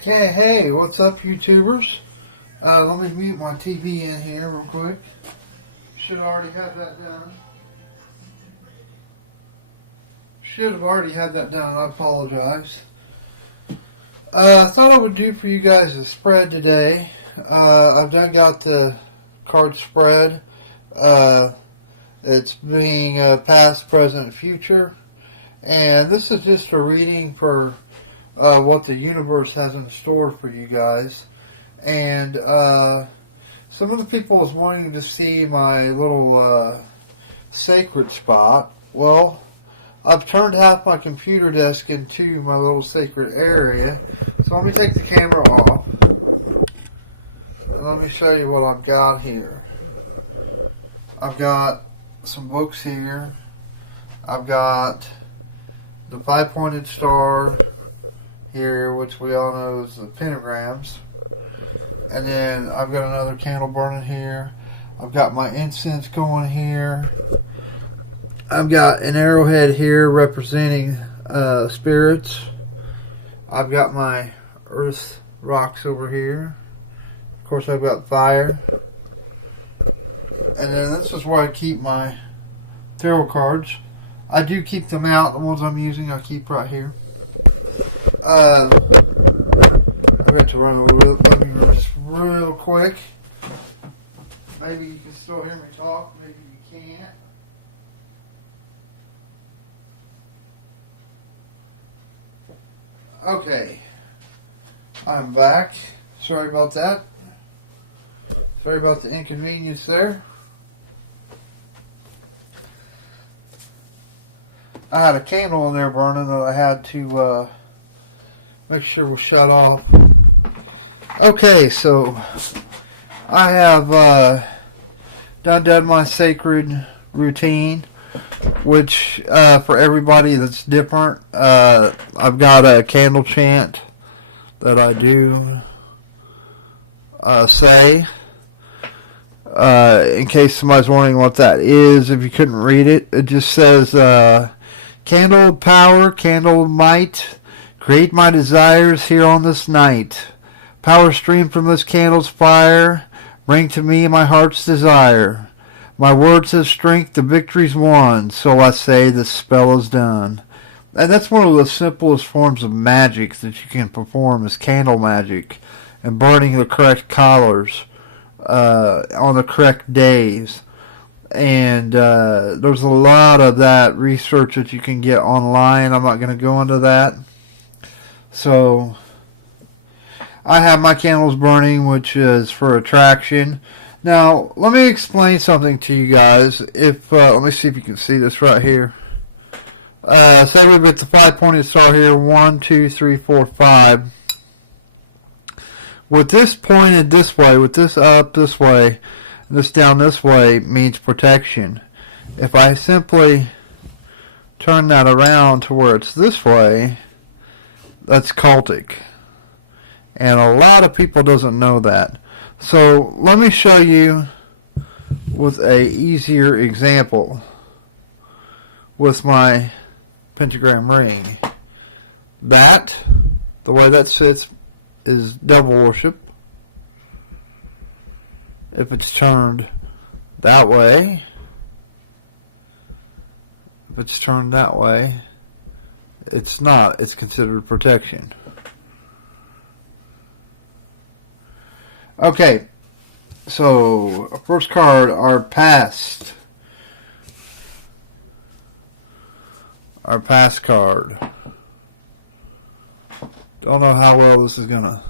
Okay, hey, what's up, YouTubers? Let me mute my TV in here real quick. Should have already had that done. I apologize. I thought I would do for you guys a spread today. I've done got the card spread. It's being past, present, future. And this is just a reading for what the universe has in store for you guys. And some of the people was wanting to see my little sacred spot. Well, I've turned half my computer desk into my little sacred area. So let me take the camera off. And let me show you what I've got here. I've got some books here. I've got the five-pointed star here, which we all know is the pentagrams. And then I've got another candle burning here. I've got my incense going here. I've got an arrowhead here representing spirits. I've got my earth rocks over here. Of course, I've got fire. And then this is where I keep my tarot cards. I do keep them out. The ones I'm using, I keep right here. I've got to run a little, let me run just real quick. Maybe you can still hear me talk. Maybe you can't. Okay. I'm back. Sorry about that. Sorry about the inconvenience there. I had a candle in there burning that I had to make sure was shut off. Okay, so I have done my sacred routine, which for everybody that's different, I've got a candle chant that I do say. In case somebody's wondering what that is, if you couldn't read it, it just says, candle of power, candle of might, create my desires here on this night. Power stream from this candle's fire, bring to me my heart's desire. My words have strength, the victory's won, so I say the spell is done. And that's one of the simplest forms of magic that you can perform is candle magic and burning the correct colors on the correct days. And there's a lot of that research that you can get online. I'm not going to go into that. So I have my candles burning, which is for attraction. Now, let me explain something to you guys. If let me see if you can see this right here. Say we've got the five-pointed star here. 1, 2, 3, 4, 5. With this pointed this way, with this up this way, and this down this way means protection. If I simply turn that around to where it's this way, that's cultic. And a lot of people doesn't know that. So let me show you with a easier example with my pentagram ring. That, the way that sits, is devil worship. If it's turned that way, if it's turned that way, it's not. It's considered protection. Okay, so first card, our past. Our past card. Don't know how well this is going to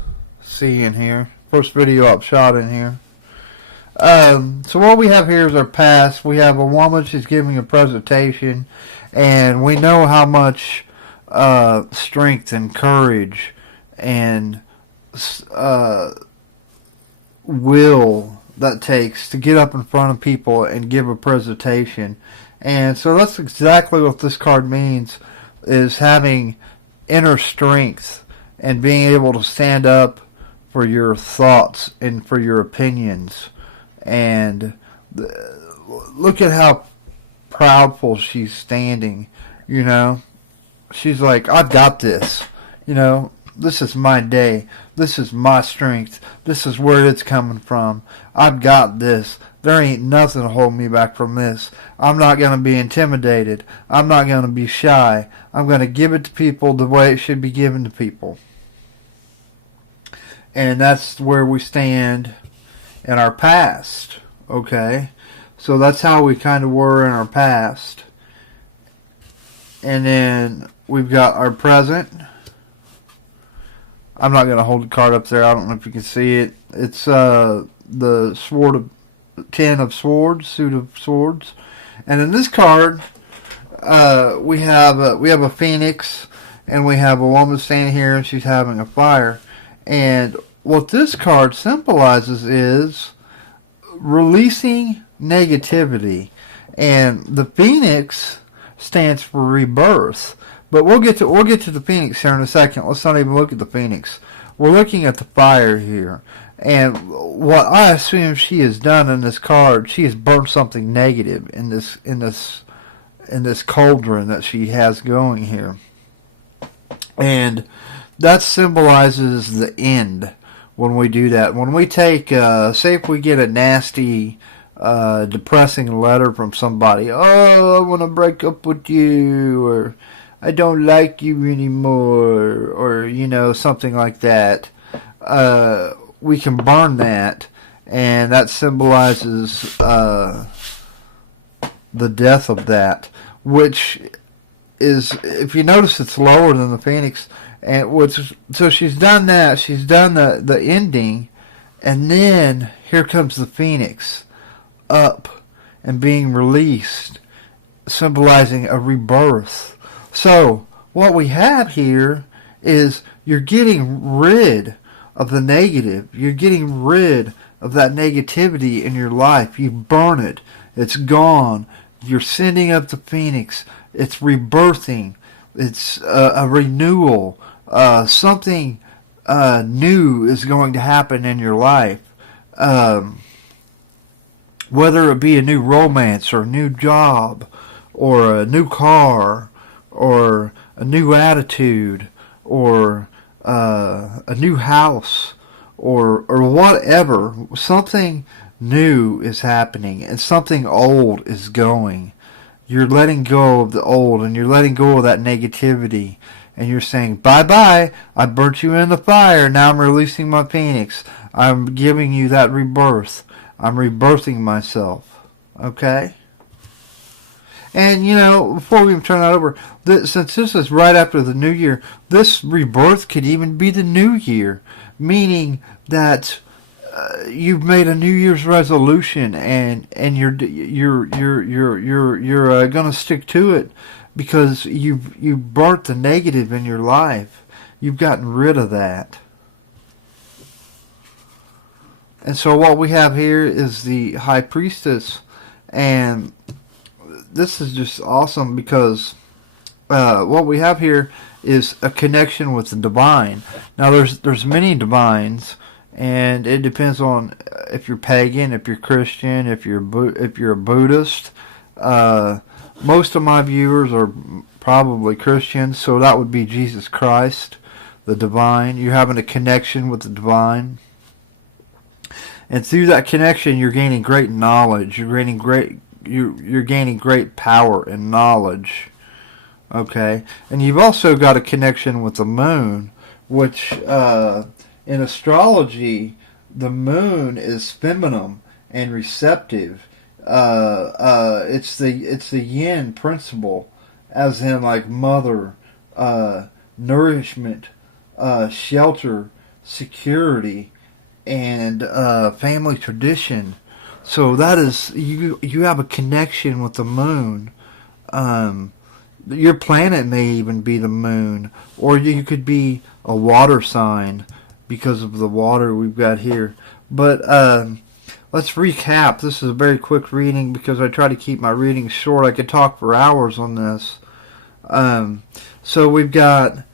see in here. First video I've shot in here. So what we have here is our past. We have a woman, she's giving a presentation, and we know how much strength and courage and will that takes to get up in front of people and give a presentation. And so that's exactly what this card means, is having inner strength and being able to stand up for your thoughts and for your opinions. And look at how proudful she's standing, you know. She's like, I've got this, you know. This is my day. This is my strength. This is where it's coming from. I've got this. There ain't nothing to hold me back from this. I'm not going to be intimidated. I'm not going to be shy. I'm going to give it to people the way it should be given to people. And that's where we stand in our past. Okay? So that's how we kind of were in our past. And then we've got our present. I'm not going to hold the card up there. I don't know if you can see it. It's the sword of 10 of swords, suit of swords. And in this card, we have a phoenix, and we have a woman standing here, and she's having a fire. And what this card symbolizes is releasing negativity. And the phoenix stands for rebirth. But we'll get to the phoenix here in a second. Let's not even look at the phoenix. We're looking at the fire here. And what I assume she has done in this card, she has burnt something negative in this cauldron that she has going here. And that symbolizes the end when we do that. When we take, say if we get a nasty, depressing letter from somebody, oh, I want to break up with you, or I don't like you anymore, or, you know, something like that. We can burn that, and that symbolizes the death of that, which is, if you notice, it's lower than the phoenix. And so she's done that. She's done the ending, and then here comes the phoenix up and being released, symbolizing a rebirth. So what we have here is you're getting rid of the negative. You're getting rid of that negativity in your life. You burn it. It's gone. You're sending up the phoenix. It's rebirthing. It's a renewal. Something new is going to happen in your life. Whether it be a new romance or a new job or a new car or a new attitude or a new house or whatever, something new is happening and something old is going. You're letting go of the old, and you're letting go of that negativity, and you're saying, bye-bye, I burnt you in the fire, now I'm releasing my phoenix. I'm giving you that rebirth. I'm rebirthing myself. Okay? And, you know, before we even turn that over, since this is right after the new year, this rebirth could even be the new year, meaning that you've made a New Year's resolution, and you're gonna stick to it because you've burnt the negative in your life. You've gotten rid of that. And so what we have here is the High Priestess, and this is just awesome because what we have here is a connection with the divine. Now there's many divines, and it depends on if you're pagan, if you're Christian, if you're a Buddhist. Most of my viewers are probably Christians, so that would be Jesus Christ, the divine. You're having a connection with the divine. And through that connection, you're gaining great knowledge. You're gaining great power and knowledge. Okay, and you've also got a connection with the moon, which in astrology, the moon is feminine and receptive. It's the yin principle, as in like mother, nourishment, shelter, security, and family tradition. So that is, you have a connection with the moon. Your planet may even be the moon, or you could be a water sign because of the water we've got here. But let's recap. This is a very quick reading because I try to keep my readings short. I could talk for hours on this. So we've got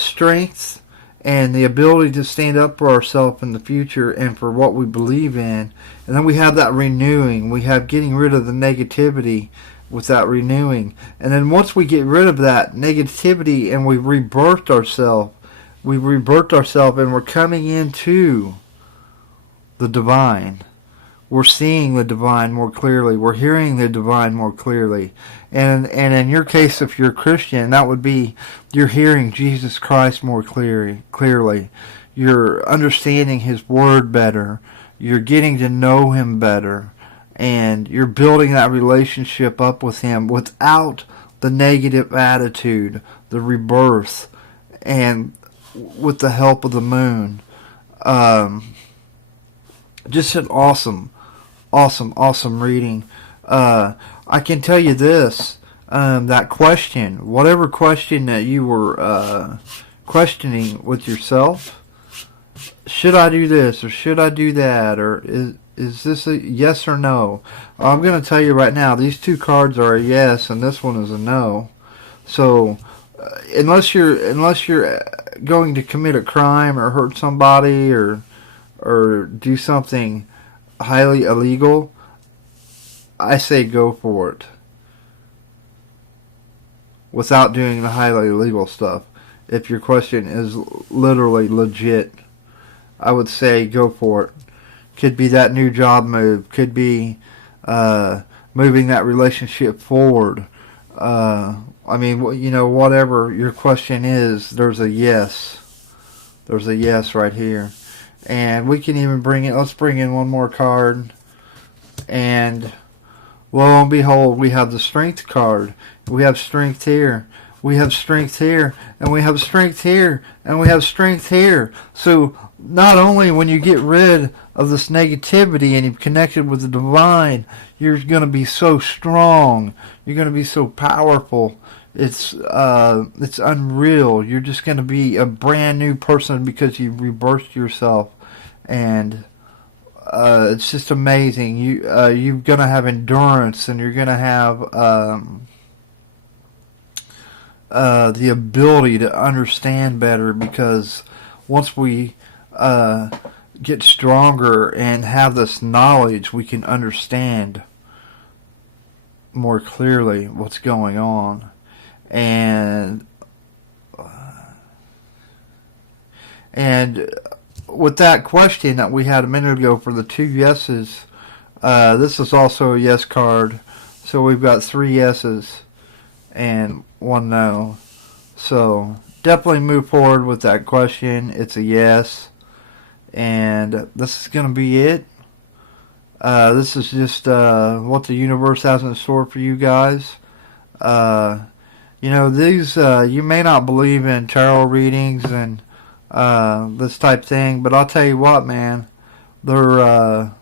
strength and the ability to stand up for ourselves in the future and for what we believe in. And then we have that renewing. We have getting rid of the negativity. with that renewing. And then once we get rid of that negativity and we rebirth ourselves, and we're coming into the divine. We're seeing the divine more clearly. We're hearing the divine more clearly. And in your case, if you're a Christian, that would be you're hearing Jesus Christ more clearly. You're understanding His Word better. You're getting to know Him better. And you're building that relationship up with Him without the negative attitude, the rebirth, and with the help of the moon. Just an awesome reading. I can tell you this, that question, whatever question that you were questioning with yourself, should I do this or should I do that, or is this a yes or no? I'm going to tell you right now, these two cards are a yes and this one is a no. So unless you're going to commit a crime or hurt somebody or do something highly illegal, I say go for it without doing the highly illegal stuff. If your question is literally legit, I would say go for it. Could be that new job move, could be moving that relationship forward. I mean, you know, whatever your question is, there's a yes. There's a yes right here. And we can even let's bring in one more card. And lo and behold, we have the strength card. We have strength here. We have strength here. And we have strength here. And we have strength here. So not only when you get rid of this negativity and you've connected with the divine, you're going to be so strong. You're going to be so powerful. It's unreal. You're just going to be a brand new person because you rebirthed yourself, and it's just amazing. You're going to have endurance, and you're going to have the ability to understand better, because once we get stronger and have this knowledge, we can understand more clearly what's going on. And with that question that we had a minute ago for the two yeses, this is also a yes card. So we've got 3 yeses and 1 no. So definitely move forward with that question. It's a yes. And this is going to be it. This is just what the universe has in store for you guys. You know, these, you may not believe in tarot readings and this type thing, but I'll tell you what, man, they're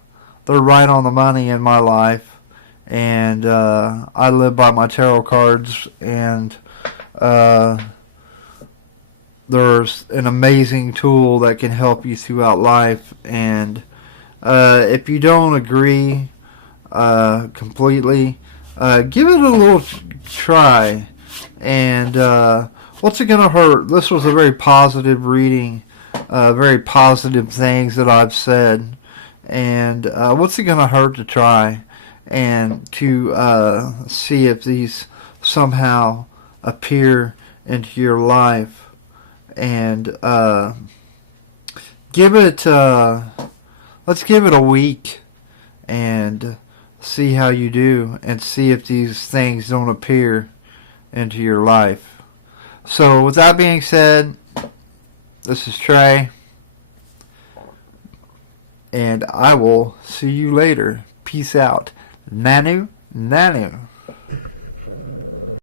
right on the money in my life, and I live by my tarot cards, and there's an amazing tool that can help you throughout life. And if you don't agree completely, give it a little try. And what's it going to hurt? This was a very positive reading, very positive things that I've said. And what's it going to hurt to try and to see if these somehow appear into your life? And give it, let's give it a week and see how you do, and see if these things don't appear into your life. So with that being said, this is Trey, and I will see you later. Peace out. Nanu, Nanu.